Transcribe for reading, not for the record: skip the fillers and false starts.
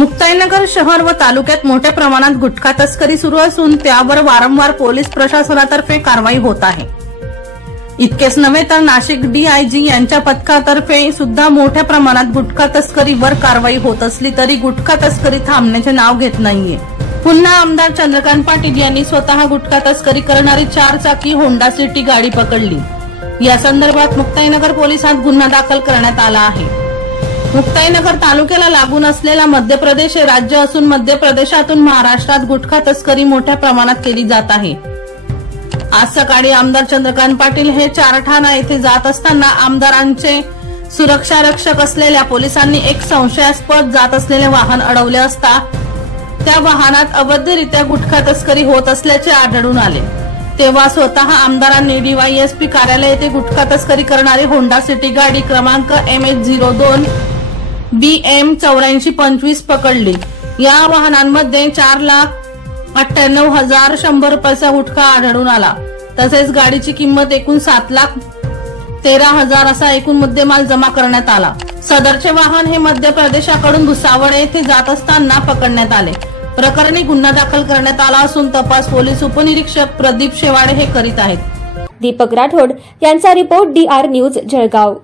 मुक्ताईनगर शहर व तालुक्यात मोठ्या प्रमाणात गुटखा तस्करी सुरू असून त्यावर वारंवार पोलीस प्रशासनातर्फे कारवाई होत आहे। इतकेच नव्हे तर नाशिक डीआयजी यांच्या पथकातर्फे सुद्धा मोठ्या प्रमाणात गुटखा तस्करीवर कारवाई होत असली तरी गुटखा तस्करी थांबण्याचे नाव घेत नाहीये। पुन्हा आमदार चंद्रकांत पाटील यांनी स्वतः गुटखा तस्करी करणारी 4 चाकी होंडा सिटी गाडी पकडली। या संदर्भात मुक्ताईनगर पोलिसात गुन्हा दाखल करण्यात आला आहे। मुक्ताईनगर तालुक्याला लागून असलेला मध्य प्रदेश हे राज्य असून मध्य प्रदेशातून महाराष्ट्रात गुटखा तस्करी मोठ्या प्रमाणात केली जात आहे। आज सकाळी आमदार चंद्रकांत पाटील हे चारठाणा येथे जात असताना आमदारांचे सुरक्षा रक्षक असलेल्या पोलिसांनी एक संशयास्पद जात असलेले वाहन अडवले असता त्या वाहनात अवैधरित्या गुटखा तस्करी होत असल्याचे आढळून आले। तेव्हा स्वतः आमदारांनी डीवायएसपी कार्यालय येथे गुटखा तस्करी करणारी होंडा सिटी गाडी क्रमांक MH02 BM 8425 पकडली। या वाहनांमध्ये 4,98,100 रुपयाचा गुटखा आढळून आला। तसेच गाडीची किंमत एकूण 7,13,000 असा एकूण मुद्देमाल जमा करण्यात आला। सदरचे वाहन हे मध्य प्रदेशाकडून भुसावळ येथे जात असताना पकडण्यात आले। प्रकरणी गुन्हा दाखल करण्यात आला असून तपास पोलीस उपनिरीक्षक प्रदीप शेवाडे हे करीत आहेत। दीपक राठोड यांचा रिपोर्ट DR न्यूज जळगाव।